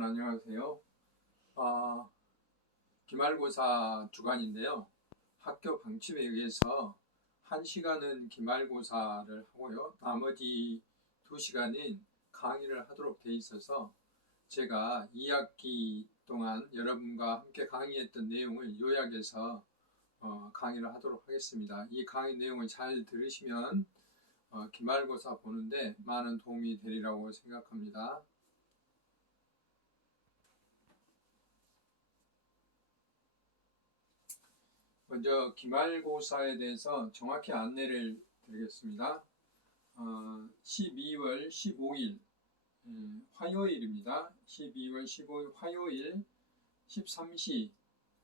여러분 안녕하세요. 기말고사 주간인데요. 학교 방침에 의해서 1시간은 기말고사를 하고요. 나머지 2시간은 강의를 하도록 돼 있어서 제가 2학기 동안 여러분과 함께 강의했던 내용을 요약해서 강의를 하도록 하겠습니다. 이 강의 내용을 잘 들으시면 기말고사 보는데 많은 도움이 되리라고 생각합니다. 먼저 기말고사에 대해서 정확히 안내를 드리겠습니다. 12월 15일 화요일입니다. 12월 15일 화요일 13시부터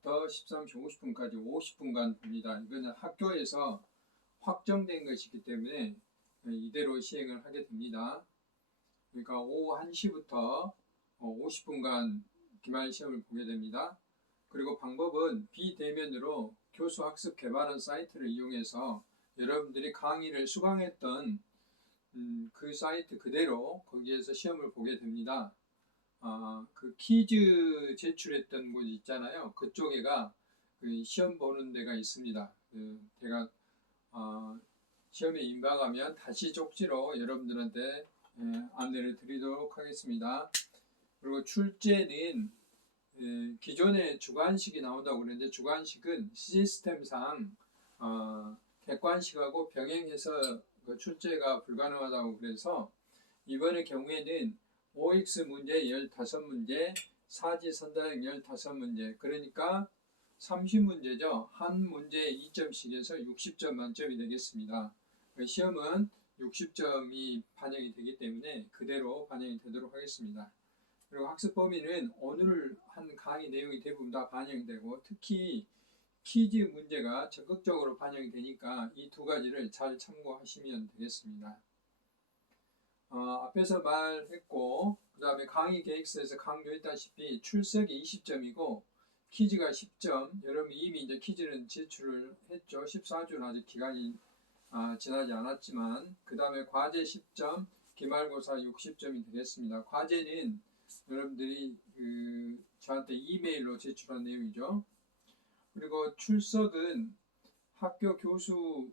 13시 50분까지 50분간 봅니다. 이거는 학교에서 확정된 것이기 때문에 이대로 시행을 하게 됩니다. 그러니까 오후 1시부터 50분간 기말시험을 보게 됩니다. 그리고 방법은 비대면으로 교수학습개발원 사이트를 이용해서 여러분들이 강의를 수강했던 그 사이트 그대로 거기에서 시험을 보게 됩니다. 그 퀴즈 제출했던 곳 있잖아요. 그쪽에가 그 시험 보는 데가 있습니다. 제가 시험에 임박하면 다시 쪽지로 여러분들한테 안내를 드리도록 하겠습니다. 그리고 출제는 기존에 주관식이 나온다고 그러는데 주관식은 시스템상 객관식하고 병행해서 출제가 불가능하다고 그래서 이번의 경우에는 OX 문제 15문제, 사지선다형 15문제, 그러니까 30문제죠. 한 문제에 2점씩해서 60점 만점이 되겠습니다. 시험은 60점이 반영이 되기 때문에 그대로 반영이 되도록 하겠습니다. 그리고 학습 범위는 오늘 한 강의 내용이 대부분 다 반영이 되고 특히 퀴즈 문제가 적극적으로 반영이 되니까 이 두 가지를 잘 참고하시면 되겠습니다. 앞에서 말했고 그 다음에 강의 계획서에서 강조했다시피 출석이 20점이고 퀴즈가 10점. 여러분 이미 이제 퀴즈는 제출을 했죠. 14주는 아직 기간이 지나지 않았지만 그 다음에 과제 10점, 기말고사 60점이 되겠습니다. 과제는 여러분들이 저한테 이메일로 제출한 내용이죠. 그리고 출석은 학교 교수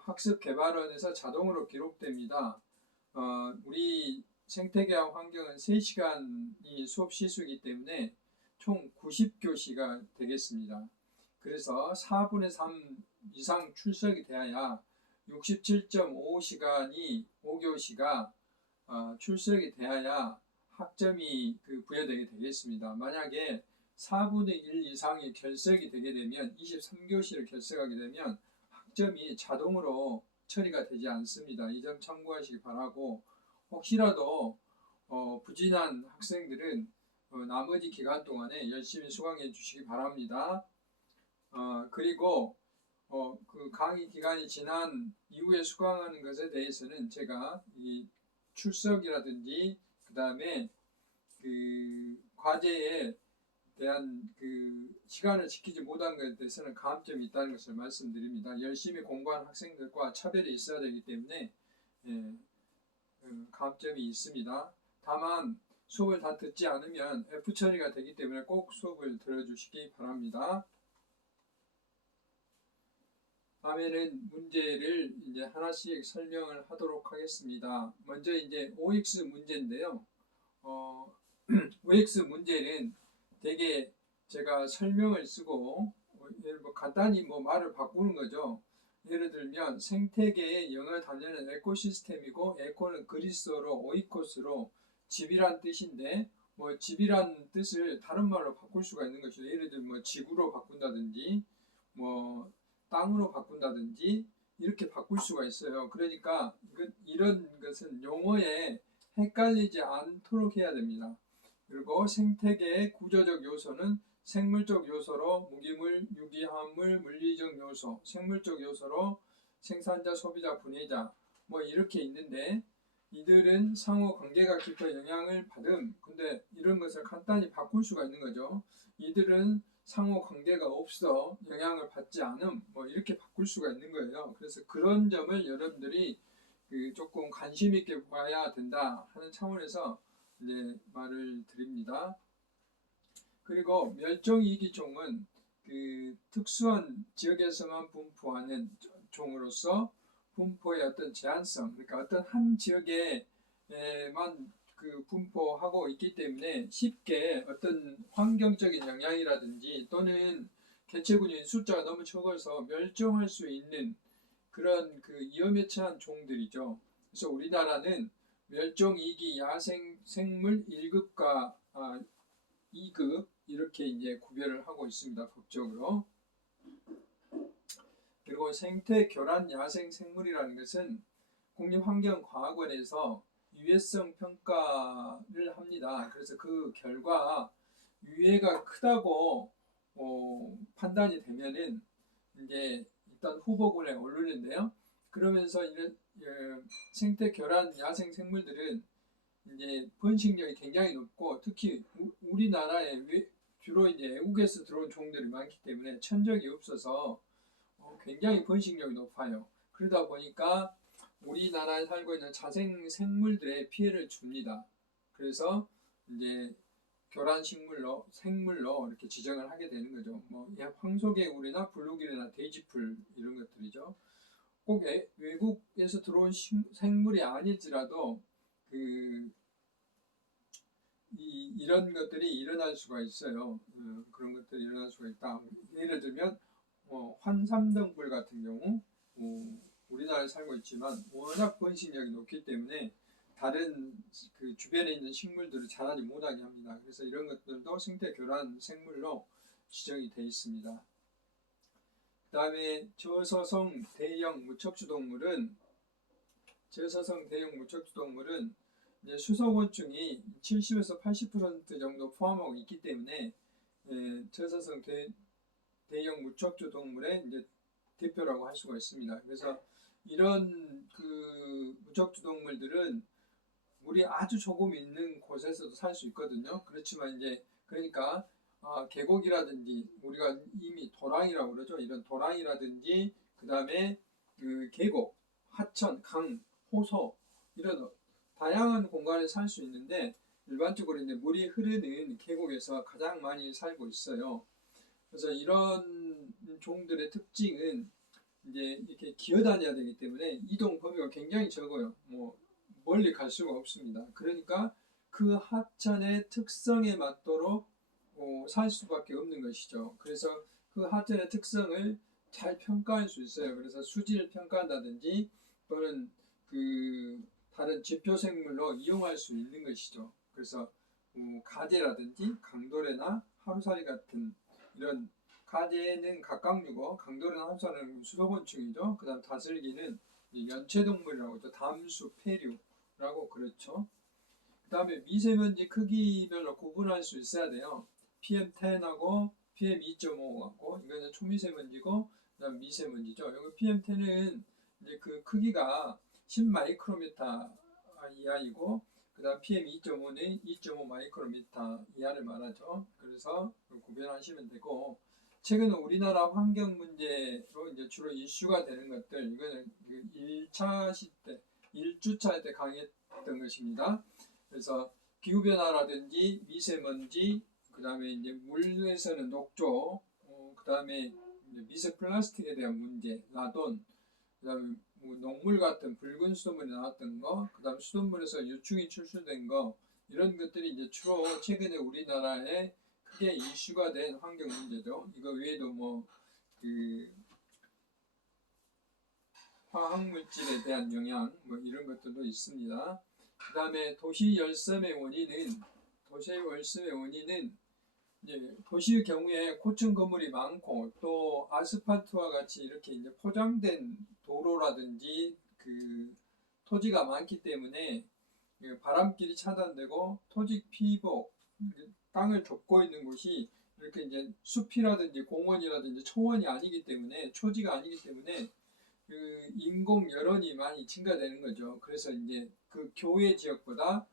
학습개발원에서 자동으로 기록됩니다. 우리 생태계학 환경은 3시간이 수업 시수이기 때문에 총 90교시가 되겠습니다. 그래서 4분의 3 이상 출석이 되어야 67.5시간이 5교시가 출석이 되어야 학점이 부여되게 되겠습니다. 만약에 4분의 1 이상이 결석이 되게 되면 23교시를 결석하게 되면 학점이 자동으로 처리가 되지 않습니다. 이 점 참고하시기 바라고 혹시라도 부진한 학생들은 나머지 기간 동안에 열심히 수강해 주시기 바랍니다. 그리고 그 강의 기간이 지난 이후에 수강하는 것에 대해서는 제가 이 출석이라든지 그 다음에 그 과제에 대한 그 시간을 지키지 못한 것에 대해서는 감점이 있다는 것을 말씀드립니다. 열심히 공부하는 학생들과 차별이 있어야 되기 때문에 감점이 있습니다. 다만 수업을 다 듣지 않으면 F 처리가 되기 때문에 꼭 수업을 들어주시기 바랍니다. 다음에는 문제를 이제 하나씩 설명을 하도록 하겠습니다. 먼저 이제 OX 문제인데요. OX 문제는 되게 제가 설명을 쓰고 간단히 말을 바꾸는 거죠. 예를 들면 생태계의 영어 단어는 에코시스템이고 에코는 그리스어로 오이코스로 집이란 뜻인데 집이란 뜻을 다른 말로 바꿀 수가 있는 것이죠. 예를 들면 지구로 바꾼다든지 땅으로 바꾼다든지 이렇게 바꿀 수가 있어요. 그러니까 이런 것은 용어에 헷갈리지 않도록 해야 됩니다. 그리고 생태계의 구조적 요소는 생물적 요소로 무기물, 유기화합물, 물리적 요소, 생물적 요소로 생산자, 소비자, 분해자 이렇게 있는데 이들은 상호 관계가 깊어 영향을 받음. 근데 이런 것을 간단히 바꿀 수가 있는 거죠. 이들은 상호 관계가 없어 영향을 받지 않음. 이렇게 바꿀 수가 있는 거예요. 그래서 그런 점을 여러분들이 조금 관심 있게 봐야 된다 하는 차원에서 이제 말을 드립니다. 그리고 멸종위기종은 그 특수한 지역에서만 분포하는 종으로서 분포의 어떤 제한성, 그러니까 어떤 한 지역에만 그 분포하고 있기 때문에 쉽게 어떤 환경적인 영향이라든지 또는 개체군인 숫자가 너무 적어서 멸종할 수 있는 그런 그 위험에 처한 종들이죠. 그래서 우리나라는 멸종위기 야생 생물 1급과 2급 이렇게 이제 구별을 하고 있습니다. 법적으로. 그리고 생태 교란 야생 생물이라는 것은 국립환경과학원에서 유해성 평가를 합니다. 그래서 그 결과 유해가 크다고 판단이 되면은 이제 일단 후보군에 오르는데요. 그러면서 이런 생태 교란 야생 생물들은 이제 번식력이 굉장히 높고 특히 우리나라에 주로 이제 외국에서 들어온 종들이 많기 때문에 천적이 없어서 굉장히 번식력이 높아요. 그러다 보니까 우리나라에 살고 있는 자생 생물들의 피해를 줍니다. 그래서 이제 교란 생물로 이렇게 지정을 하게 되는 거죠. 뭐 황소개구리나 블루길이나 데이지풀 이런 것들이죠. 꼭 외국에서 들어온 생물이 아닐지라도 이런 것들이 일어날 수가 있어요. 그런 것들이 일어날 수가 있다. 예를 들면 환삼등불 같은 경우 우리나라에 살고 있지만 워낙 번식력이 높기 때문에 다른 그 주변에 있는 식물들을 자라지 못하게 합니다. 그래서 이런 것들도 생태 교란 생물로 지정이 되어 있습니다. 그 다음에 저서성 대형 무척추 동물은 이제 수소곤충이 70에서 80% 정도 포함하고 있기 때문에 저서성 대형 무척추 동물의 이제 대표라고 할 수가 있습니다. 그래서 이런 그 무척추 동물들은 물이 아주 조금 있는 곳에서도 살 수 있거든요. 그렇지만 이제 그러니까 계곡이라든지 우리가 이미 도랑이라고 그러죠. 이런 도랑이라든지 그 다음에 그 계곡, 하천, 강, 호소 이런 다양한 공간에 살 수 있는데 일반적으로 이제 물이 흐르는 계곡에서 가장 많이 살고 있어요. 그래서 이런 종들의 특징은 이제 이렇게 기어다녀야 되기 때문에 이동 범위가 굉장히 적어요. 뭐 멀리 갈 수가 없습니다. 그러니까 그 하천의 특성에 맞도록 살 수밖에 없는 것이죠. 그래서 그 하천의 특성을 잘 평가할 수 있어요. 그래서 수질 평가한다든지 또는 그 다른 지표 생물로 이용할 수 있는 것이죠. 그래서 가재라든지 강도래나 하루살이 같은 이런 가재는 갑각류고 강도래나 하루살이는 수소곤충이죠. 그 다음 다슬기는 연체동물이라고 하죠. 담수, 폐류라고 그렇죠. 그 다음에 미세먼지 크기별로 구분할 수 있어야 돼요. PM10하고 PM2.5하고 이거는 초미세먼지고 그다음 미세먼지죠. 여기 PM10은 이제 그 크기가 10마이크로미터 이하이고 그다음 PM2.5는 2.5 마이크로미터 이하를 말하죠. 그래서 구별하시면 되고 최근 우리나라 환경 문제로 이제 주로 이슈가 되는 것들 이거는 1차 시대 1주차 때 강의했던 것입니다. 그래서 기후변화라든지 미세먼지, 그 다음에 이제 물에서는 녹조, 그 다음에 미세 플라스틱에 대한 문제, 라돈, 그 다음에 뭐 녹물 같은 붉은 수돗물이 나왔던 거, 그 다음 수돗물에서 유충이 출수된 거, 이런 것들이 이제 주로 최근에 우리나라에 크게 이슈가 된 환경 문제죠. 이거 외에도 그 화학물질에 대한 영향, 이런 것들도 있습니다. 그 다음에 도시 열섬의 원인은 이제 도시의 경우에 고층 건물이 많고 또 아스팔트와 같이 이렇게 이제 포장된 도로라든지 그 토지가 많기 때문에 바람길이 차단되고 토지 피복, 땅을 덮고 있는 곳이 이렇게 이제 숲이라든지 공원이라든지 초원이 아니기 때문에 초지가 아니기 때문에 그 인공 열원이 많이 증가되는 거죠. 그래서 이제 그 교외 지역보다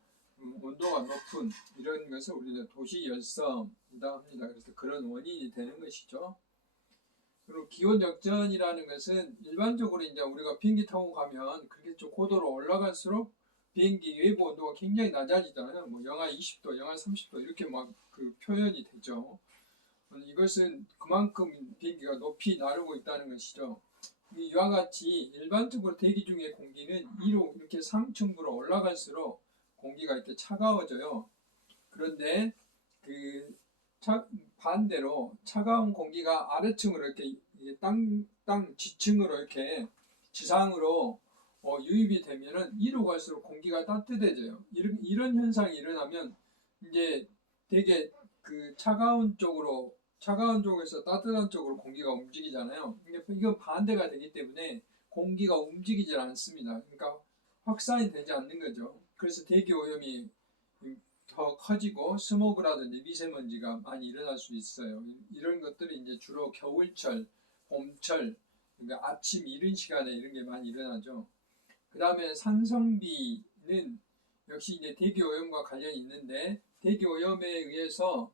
온도가 높은 이런 것을 우리는 도시 열섬이다 합니다. 그래서 그런 원인이 되는 것이죠. 그리고 기온 역전이라는 것은 일반적으로 이제 우리가 비행기 타고 가면 그렇게 좀 고도로 올라갈수록 비행기 외부 온도가 굉장히 낮아지잖아요. 뭐 영하 20도, 영하 30도 이렇게 막 그 표현이 되죠. 이것은 그만큼 비행기가 높이 나르고 있다는 것이죠. 이와 같이 일반적으로 대기 중의 공기는 위로 이렇게 상층부로 올라갈수록 공기가 이렇게 차가워져요. 그런데 그 반대로 차가운 공기가 아래층으로 이렇게 땅 지층으로 이렇게 지상으로 유입이 되면은 위로 갈수록 공기가 따뜻해져요. 이런 현상이 일어나면 이제 되게 그 차가운 쪽에서 따뜻한 쪽으로 공기가 움직이잖아요. 이건 반대가 되기 때문에 공기가 움직이질 않습니다. 그러니까 확산이 되지 않는 거죠. 그래서 대기 오염이 더 커지고 스모그라든지 미세먼지가 많이 일어날 수 있어요. 이런 것들이 이제 주로 겨울철, 봄철, 그러니까 아침 이른 시간에 이런 게 많이 일어나죠. 그 다음에 산성비는 역시 이제 대기 오염과 관련이 있는데 대기 오염에 의해서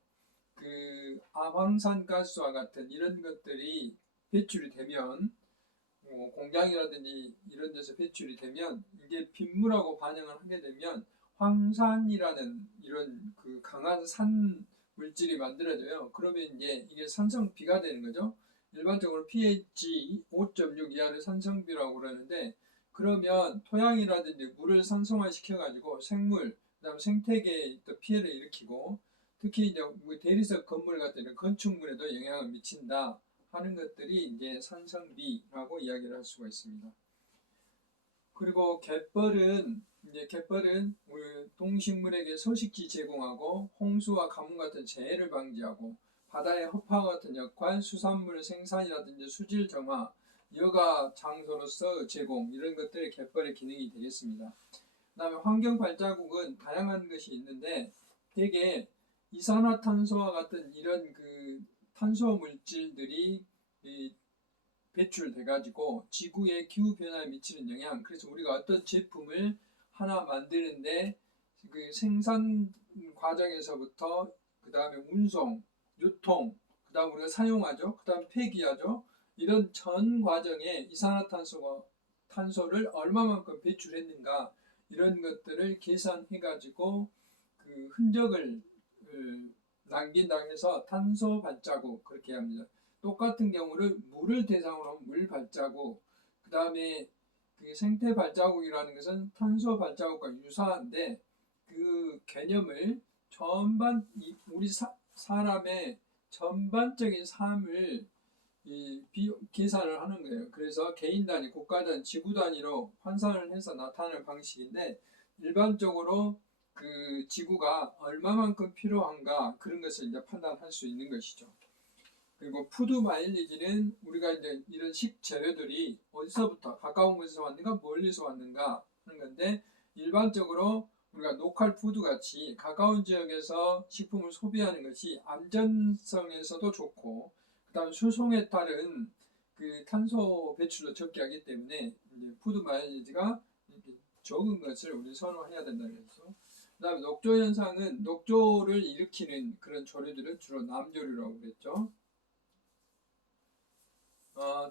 그 아황산가스와 같은 이런 것들이 배출이 되면 공장이라든지 이런 데서 배출이 되면 이게 빗물하고 반응을 하게 되면 황산이라는 이런 그 강한 산 물질이 만들어져요. 그러면 이제 이게 산성비가 되는 거죠. 일반적으로 pH 5.6 이하를 산성비라고 그러는데 그러면 토양이라든지 물을 산성화 시켜가지고 생물, 그다음 생태계에 또 피해를 일으키고 특히 이제 대리석 건물 같은 이런 건축물에도 영향을 미친다 하는 것들이 이제 산성비라고 이야기를 할 수가 있습니다. 그리고 갯벌은 우리 동식물에게 서식지 제공하고 홍수와 가뭄 같은 재해를 방지하고 바다의 허파와 같은 역할, 수산물 생산이라든지 수질 정화, 여가 장소로서 제공 이런 것들이 갯벌의 기능이 되겠습니다. 그다음에 환경 발자국은 다양한 것이 있는데 대개 이산화탄소와 같은 이런 그 탄소 물질들이 배출돼 가지고 지구의 기후 변화에 미치는 영향. 그래서 우리가 어떤 제품을 하나 만드는데 그 생산 과정에서부터 그 다음에 운송, 유통, 그 다음 우리가 사용하죠. 그 다음 폐기하죠. 이런 전 과정에 탄소를 얼마만큼 배출했는가 이런 것들을 계산해 가지고 그 흔적을 남긴다 해서 탄소 발자국 그렇게 합니다. 똑같은 경우를 물을 대상으로 하면 물 발자국, 그 다음에 그 생태 발자국이라는 것은 탄소 발자국과 유사한데 그 개념을 우리 사람의 전반적인 삶을 계산을 하는 거예요. 그래서 개인 단위, 국가 단위, 지구 단위로 환산을 해서 나타내는 방식인데 일반적으로 그 지구가 얼마만큼 필요한가 그런 것을 이제 판단할 수 있는 것이죠. 그리고 푸드 마일리지는 우리가 이제 이런 식재료들이 어디서부터 가까운 곳에서 왔는가 멀리서 왔는가 하는 건데 일반적으로 우리가 로컬 푸드 같이 가까운 지역에서 식품을 소비하는 것이 안전성에서도 좋고 그다음 수송에 따른 그 탄소 배출도 적게 하기 때문에 이제 푸드 마일리지가 적은 것을 우리 선호해야 된다는 거죠. 그다음에 녹조 현상은 녹조를 일으키는 그런 조류들은 주로 남조류라고 그랬죠.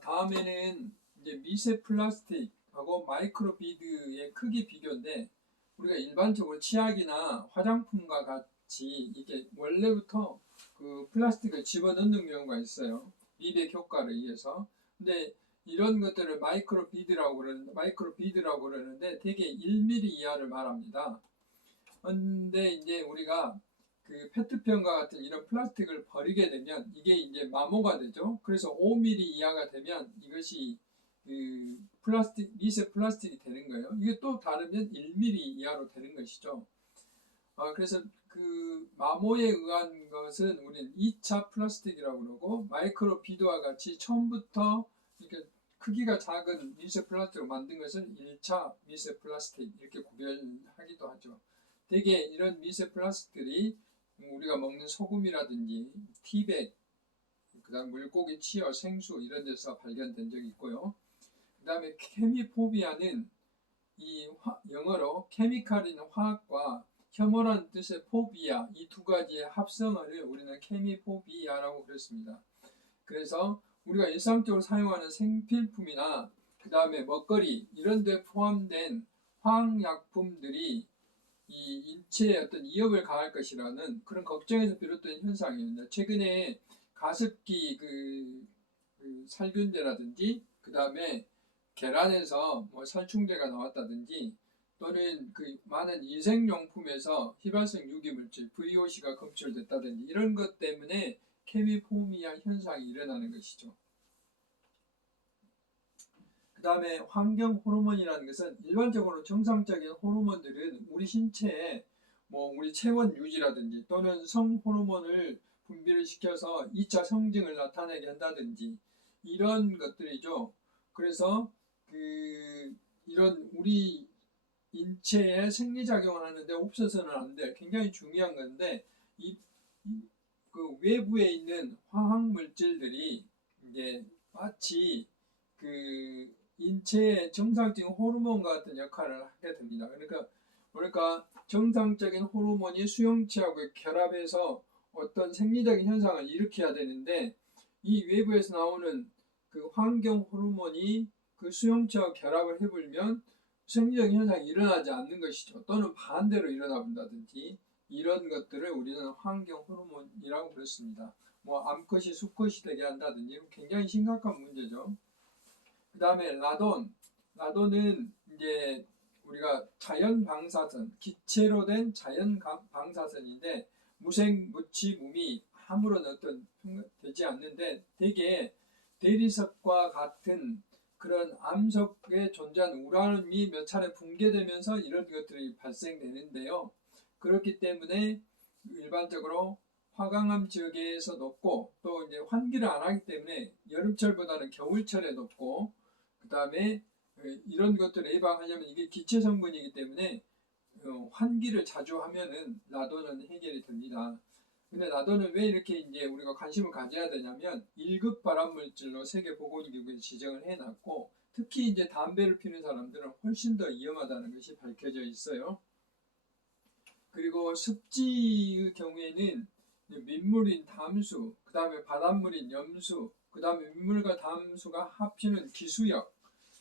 다음에는 이제 미세 플라스틱하고 마이크로 비드의 크기 비교인데 우리가 일반적으로 치약이나 화장품과 같이 이게 원래부터 그 플라스틱을 집어넣는 경우가 있어요. 미백 효과를 위해서. 근데 이런 것들을 마이크로 비드라고 그러는데 대개 1mm 이하를 말합니다. 근데 이제 우리가 그 페트병과 같은 이런 플라스틱을 버리게 되면 이게 이제 마모가 되죠. 그래서 5mm 이하가 되면 이것이 그 미세 플라스틱이 되는 거예요. 이게 또 다르면 1mm 이하로 되는 것이죠. 그래서 그 마모에 의한 것은 우리는 2차 플라스틱이라고 그러고 마이크로 비드와 같이 처음부터 이렇게 크기가 작은 미세 플라스틱으로 만든 것은 1차 미세 플라스틱 이렇게 구별하기도 하죠. 대개 이런 미세 플라스틱들이 우리가 먹는 소금이라든지 티백, 그다음 물고기 치어, 생수 이런 데서 발견된 적이 있고요. 그다음에 케미포비아는 영어로 케미칼인 화학과 혐오라는 뜻의 포비아 이 두 가지의 합성어를 우리는 케미포비아라고 그랬습니다. 그래서 우리가 일상적으로 사용하는 생필품이나 그다음에 먹거리 이런 데 포함된 화학약품들이 이 인체에 어떤 위협을 가할 것이라는 그런 걱정에서 비롯된 현상입니다. 최근에 가습기 그 살균제라든지 그 다음에 계란에서 뭐 살충제가 나왔다든지 또는 그 많은 위생용품에서 휘발성 유기물질 VOC가 검출됐다든지 이런 것 때문에 케미포미아 현상이 일어나는 것이죠. 그 다음에 환경 호르몬이라는 것은 일반적으로 정상적인 호르몬들은 우리 신체에 뭐 우리 체온 유지라든지 또는 성 호르몬을 분비를 시켜서 2차 성징을 나타내게 한다든지 이런 것들이죠. 그래서 이런 우리 인체에 생리작용을 하는데 없어서는 안 될 굉장히 중요한 건데 그 외부에 있는 화학 물질들이 이제 마치 그 인체의 정상적인 호르몬과 같은 역할을 하게 됩니다. 그러니까 정상적인 호르몬이 수용체하고 결합해서 어떤 생리적인 현상을 일으켜야 되는데 이 외부에서 나오는 그 환경 호르몬이 그 수용체와 결합을 해버리면 생리적인 현상이 일어나지 않는 것이죠. 또는 반대로 일어나 본다든지 이런 것들을 우리는 환경 호르몬이라고 부르습니다. 뭐 암컷이 수컷이 되게 한다든지 굉장히 심각한 문제죠. 그 다음에 라돈은 이제 우리가 자연 방사선, 기체로 된 자연 방사선인데 무생, 무치, 무미 아무런 어떤 되지 않는데 대개 대리석과 같은 그런 암석에 존재하는 우라늄이 몇 차례 붕괴되면서 이런 것들이 발생되는데요. 그렇기 때문에 일반적으로 화강암 지역에서 높고 또 이제 환기를 안 하기 때문에 여름철보다는 겨울철에 높고 그 다음에 이런 것들을 예방하려면 이게 기체 성분이기 때문에 환기를 자주 하면은 라돈은 해결이 됩니다. 근데 라돈은 왜 이렇게 이제 우리가 관심을 가져야 되냐면 1급 발암물질로 세계보건기구에서 지정을 해놨고 특히 이제 담배를 피우는 사람들은 훨씬 더 위험하다는 것이 밝혀져 있어요. 그리고 습지의 경우에는 민물인 담수, 그 다음에 바닷물인 염수, 그 다음에 민물과 담수가 합치는 기수역,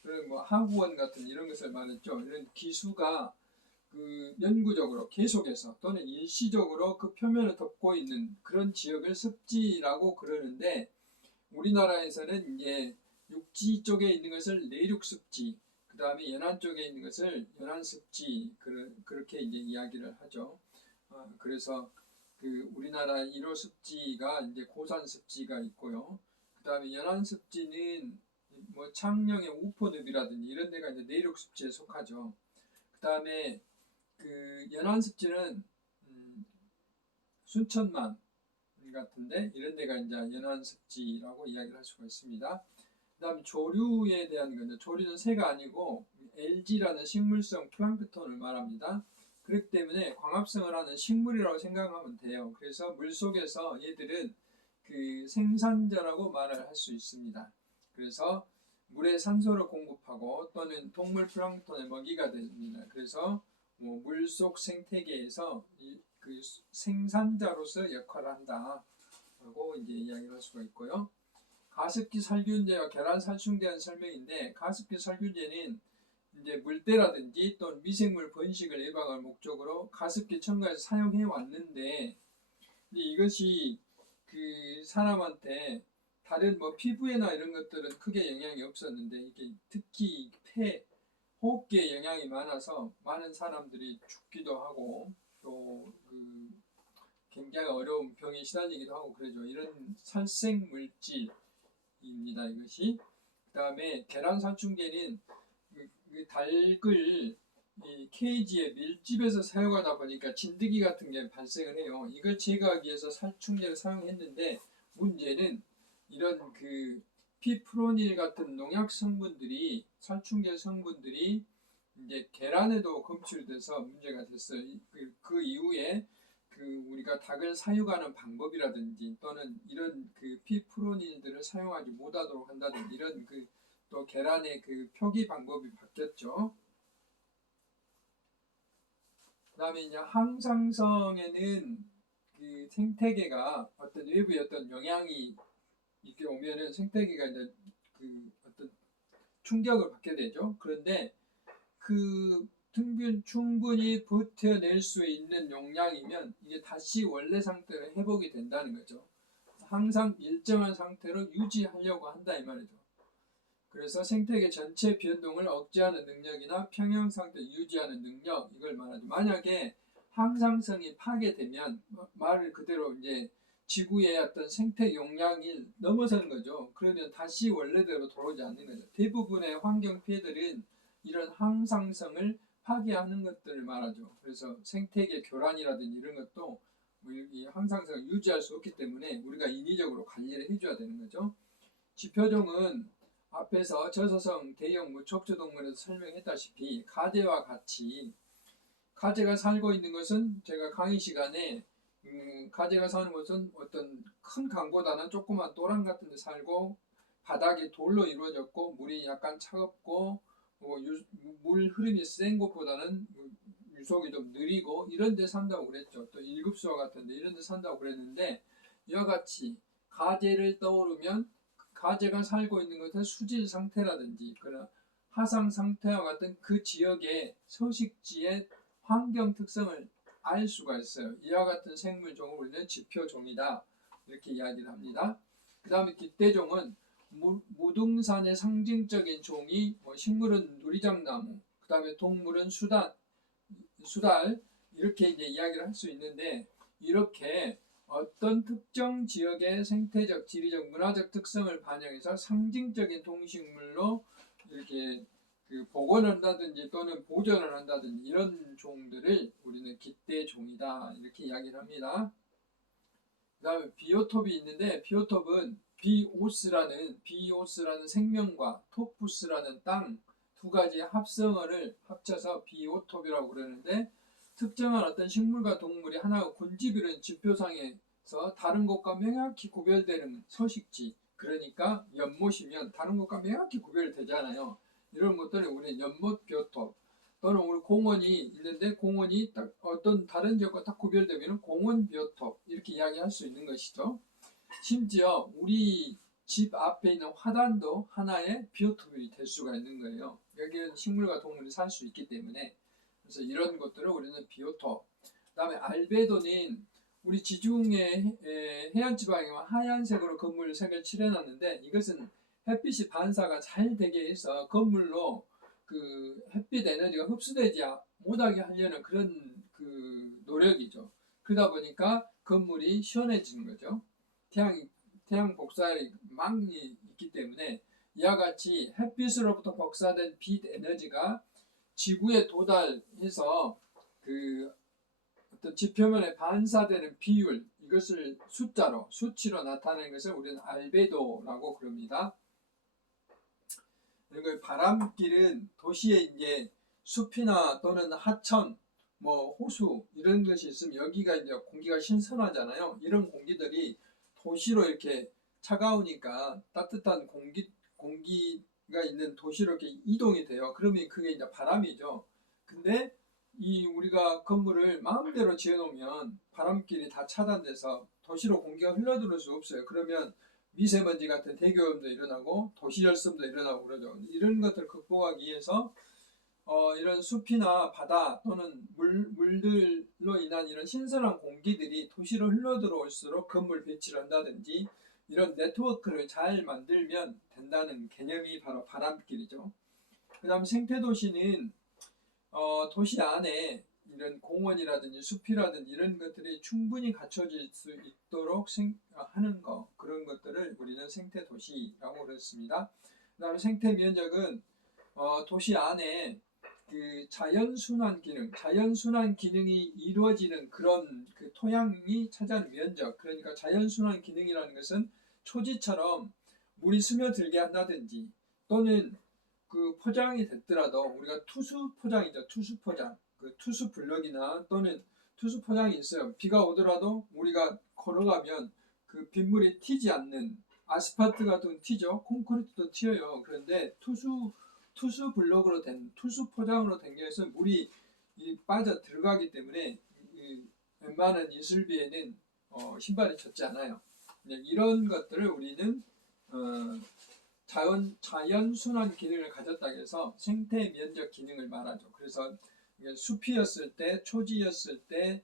그리고 뭐 하구원 같은 이런 것을 말했죠. 이런 기수가 그 영구적으로 계속해서 또는 일시적으로 그 표면을 덮고 있는 그런 지역을 습지라고 그러는데 우리나라에서는 이제 육지 쪽에 있는 것을 내륙습지, 그 다음에 연안 쪽에 있는 것을 연안습지 그렇게 이제 이야기를 하죠. 그래서 그 우리나라 1호 습지가 이제 고산습지가 있고요. 그 다음에 연안습지는 뭐 창녕의 우포늪이라든지 이런 데가 이제 내륙습지에 속하죠. 그 다음에 그 연안습지는 순천만 같은데 이런 데가 이제 연안습지라고 이야기를 할 수가 있습니다. 그 다음에 조류에 대한 건데 조류는 새가 아니고 LG라는 식물성 플랑크톤을 말합니다. 그렇기 때문에 광합성을 하는 식물이라고 생각하면 돼요. 그래서 물속에서 얘들은 그 생산자라고 말을 할 수 있습니다. 그래서 물에 산소를 공급하고 또는 동물 플랑크톤의 먹이가 됩니다. 그래서 뭐 물속 생태계에서 그 생산자로서 역할을 한다 라고 이제 이야기를 할 수가 있고요. 가습기 살균제와 계란 살충제에 대한 설명인데 가습기 살균제는 이제 물때라든지 또는 미생물 번식을 예방할 목적으로 가습기 첨가해서 사용해 왔는데 이것이 그 사람한테 다른 뭐 피부에나 이런 것들은 크게 영향이 없었는데 이게 특히 폐, 호흡기에 영향이 많아서 많은 사람들이 죽기도 하고 또 그 굉장히 어려운 병에 시달리기도 하고 그러죠. 이런 살생 물질입니다. 이것이. 그 다음에 계란 살충제는 그 닭을 이 케이지에 밀집해서 사용하다 보니까 진드기 같은 게 발생을 해요. 이걸 제거하기 위해서 살충제를 사용했는데 문제는 이런 그 피프로닐 같은 농약 성분들이 살충제 성분들이 이제 계란에도 검출돼서 문제가 됐어요. 그 이후에 그 우리가 닭을 사육하는 방법이라든지 또는 이런 그 피프로닐들을 사용하지 못하도록 한다든지 이런 그 또 계란의 그 표기 방법이 바뀌었죠. 그다음에 이제 항상성에는 그 생태계가 어떤 외부의 어떤 영향이 이렇게 오면은 생태계가 이제 그 어떤 충격을 받게 되죠. 그런데 그 충분히 버텨낼 수 있는 용량이면 이게 다시 원래 상태로 회복이 된다는 거죠. 항상 일정한 상태로 유지하려고 한다 이 말이죠. 그래서 생태계 전체 변동을 억제하는 능력이나 평형 상태 유지하는 능력 이걸 말하죠. 만약에 항상성이 파괴되면 말 그대로 이제 지구의 어떤 생태 용량이 넘어서는 거죠. 그러면 다시 원래대로 돌아오지 않는 거죠. 대부분의 환경 피해들은 이런 항상성을 파괴하는 것들을 말하죠. 그래서 생태계 교란이라든지 이런 것도 이 항상성을 유지할 수 없기 때문에 우리가 인위적으로 관리를 해줘야 되는 거죠. 지표종은 앞에서 저소성 대형 무척추동물에서 설명했다시피 가재와 같이 가재가 살고 있는 것은 제가 강의 시간에 가재가 사는 것은 어떤 큰 강보다는 조그만 또랑 같은 데 살고 바닥이 돌로 이루어졌고 물이 약간 차갑고 물 흐름이 센 곳보다는 유속이 좀 느리고 이런 데 산다고 그랬죠. 또 일급수와 같은 데 이런 데 산다고 그랬는데 이와 같이 가재를 떠오르면 가재가 살고 있는 것은 수질 상태라든지 그런 하상 상태와 같은 그 지역의 서식지의 환경 특성을 알 수가 있어요. 이와 같은 생물종을 우리는 지표종이다 이렇게 이야기를 합니다. 그 다음에 깃대종은 무등산의 상징적인 종이 식물은 누리장나무, 그 다음에 동물은 수달 이렇게 이제 이야기를 할 수 있는데 이렇게 어떤 특정 지역의 생태적, 지리적, 문화적 특성을 반영해서 상징적인 동식물로 이렇게 복원을 한다든지 또는 보존을 한다든지 이런 종들을 우리는 깃대종이다 이렇게 이야기를 합니다. 그 다음에 비오톱이 있는데 비오톱은 비오스라는 생명과 토푸스라는 땅 두 가지 합성어를 합쳐서 비오톱이라고 그러는데 특정한 어떤 식물과 동물이 하나가 군집이라는 지표상에서 다른 것과 명확히 구별되는 서식지 그러니까 연못이면 다른 것과 명확히 구별되잖아요. 이런 것들을 우리는 연못 비오톱 또는 우리 공원이 있는데 공원이 딱 어떤 다른 지역과 딱 구별되면 공원 비오톱 이렇게 이야기할 수 있는 것이죠. 심지어 우리 집 앞에 있는 화단도 하나의 비오톱이 될 수가 있는 거예요. 여기는 식물과 동물이 살 수 있기 때문에 그래서 이런 것들을 우리는 비오톱. 그 다음에 알베도는 우리 지중해 해안지방에 하얀색으로 건물 색을 칠해놨는데 이것은 햇빛이 반사가 잘 되게 해서 건물로 그 햇빛 에너지가 흡수되지 못하게 하려는 그런 그 노력이죠. 그러다 보니까 건물이 시원해지는 거죠. 태양 복사에 망이 있기 때문에 이와 같이 햇빛으로부터 복사된 빛 에너지가 지구에 도달해서 그 어떤 지표면에 반사되는 비율 이것을 수치로 나타내는 것을 우리는 알베도라고 그럽니다. 그리고 바람길은 도시에 이제 숲이나 또는 하천, 호수 이런 것이 있으면 여기가 이제 공기가 신선하잖아요. 이런 공기들이 도시로 이렇게 차가우니까 따뜻한 공기가 있는 도시로 이렇게 이동이 돼요. 그러면 그게 이제 바람이죠. 근데 우리가 건물을 마음대로 지어놓으면 바람길이 다 차단돼서 도시로 공기가 흘러들어올 수 없어요. 그러면 미세먼지 같은 대기오염도 일어나고 도시열섬도 일어나고 그러죠. 이런 것들을 극복하기 위해서 이런 숲이나 바다 또는 물들로 인한 이런 신선한 공기들이 도시로 흘러들어올수록 건물 배치를 한다든지 이런 네트워크를 잘 만들면 된다는 개념이 바로 바람길이죠. 그 다음 생태도시는 도시 안에 이런 공원이라든지 숲이라든지 이런 것들이 충분히 갖춰질 수 있도록 하는 것 그런 것들을 우리는 생태도시라고 그랬습니다. 그 다음에 생태면적은 도시 안에 그 자연순환 기능이 이루어지는 그런 그 토양이 차지하는 면적 그러니까 자연순환 기능이라는 것은 초지처럼 물이 스며들게 한다든지 또는 그 포장이 됐더라도 우리가 투수 포장이죠. 투수 포장. 그 투수 블럭이나 또는 투수 포장이 있어요. 비가 오더라도 우리가 걸어가면 그 빗물이 튀지 않는 아스팔트 같은 튀죠. 콘크리트도 튀어요. 그런데 투수 블럭으로 된 투수 포장으로 된 것은 물이 빠져 들어가기 때문에 웬만한 이슬비에는 신발이 젖지 않아요. 이런 것들을 우리는 자연 순환 기능을 가졌다고 해서 생태 면적 기능을 말하죠. 그래서 이게 숲이었을 때, 초지였을 때,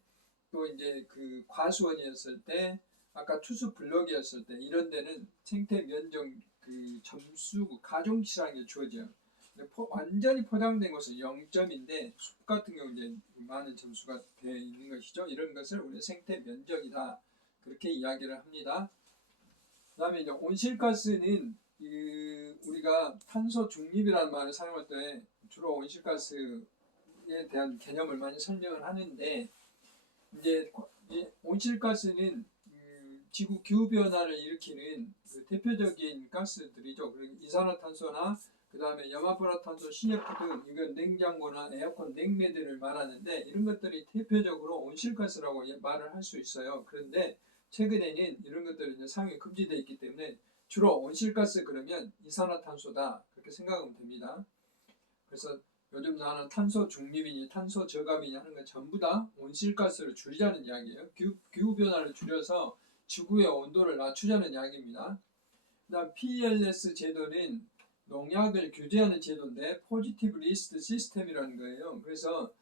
또 이제 그 과수원이었을 때, 아까 투수 블럭이었을 때 이런 데는 생태 면적 그 점수 가중치라는 게 주어져요. 완전히 포장된 것은 0점인데 숲 같은 경우 이제 많은 점수가 되어 있는 것이죠. 이런 것을 우리 생태 면적이다 그렇게 이야기를 합니다. 그다음에 이제 온실가스는 우리가 탄소 중립이라는 말을 사용할 때 주로 온실가스에 대한 개념을 많이 설명을 하는데 이제 온실가스는 지구 기후 변화를 일으키는 그 대표적인 가스들이죠. 그리고 이산화탄소나 그 다음에 염화불화탄소, CF 등 이건 냉장고나 에어컨 냉매들을 말하는데 이런 것들이 대표적으로 온실가스라고 말을 할 수 있어요. 그런데 최근에는 이런 것들이 이제 사용이 금지되어 있기 때문에 주로 온실가스 그러면 이산화탄소다 그렇게 생각하면 됩니다. 그래서 요즘 나는 탄소 중립이니 탄소 저감이니 하는 건 전부 다 온실가스를 줄이자는 이야기예요. 기후변화를 줄여서 지구의 온도를 낮추자는 이야기입니다. 그다음 PLS 제도는 농약을 규제하는 제도인데 포지티브 리스트 시스템이라는 거예요. 그래서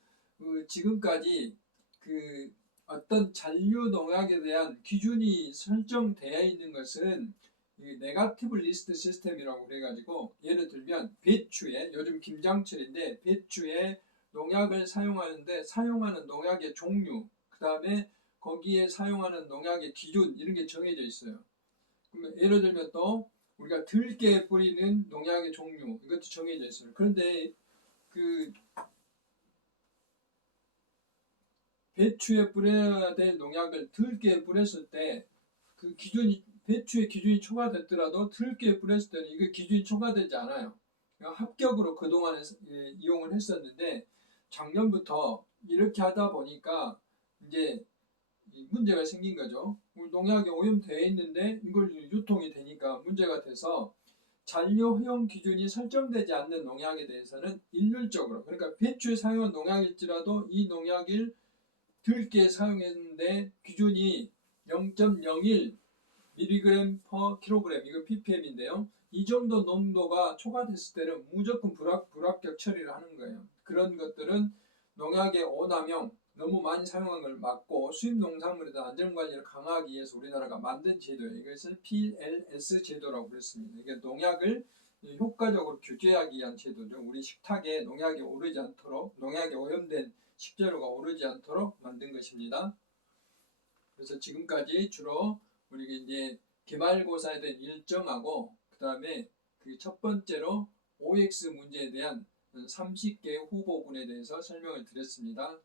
지금까지 그 어떤 잔류 농약에 대한 기준이 설정되어 있는 것은 네거티브 리스트 시스템이라고 그래가지고 예를 들면 배추에 요즘 김장철인데 배추에 농약을 사용하는데 사용하는 농약의 종류 그 다음에 거기에 사용하는 농약의 기준 이런 게 정해져 있어요. 그러면 예를 들면 또 우리가 들깨에 뿌리는 농약의 종류 이것도 정해져 있어요. 그런데 그 배추에 뿌려야 될 농약을 들깨에 뿌렸을 때 그 기준이 배추의 기준이 초과됐더라도 들깨에 뿌렸을 때는 이거 기준이 초과되지 않아요. 그러니까 합격으로 그동안에 이용을 했었는데 작년부터 이렇게 하다 보니까 이제 문제가 생긴 거죠. 농약이 오염되어 있는데 이걸 유통이 되니까 문제가 돼서 잔류 허용 기준이 설정되지 않는 농약에 대해서는 일률적으로 그러니까 배추에 사용한 농약일지라도 이 농약을 들깨에 사용했는데 기준이 0.01 mg per kg 이거 ppm인데요. 이 정도 농도가 초과됐을 때는 무조건 불합격 처리를 하는 거예요. 그런 것들은 농약의 오남용 너무 많이 사용한 걸 막고 수입 농산물에 대한 안전관리를 강화하기 위해서 우리나라가 만든 제도예요. 이것을 PLS 제도라고 그랬습니다. 이게 농약을 효과적으로 규제하기 위한 제도죠. 우리 식탁에 농약이 오르지 않도록 농약에 오염된 식재료가 오르지 않도록 만든 것입니다. 그래서 지금까지 주로 우리가 이제 기말고사에 대한 일정하고 그 다음에 그 첫 번째로 OX 문제에 대한 30개 후보군에 대해서 설명을 드렸습니다.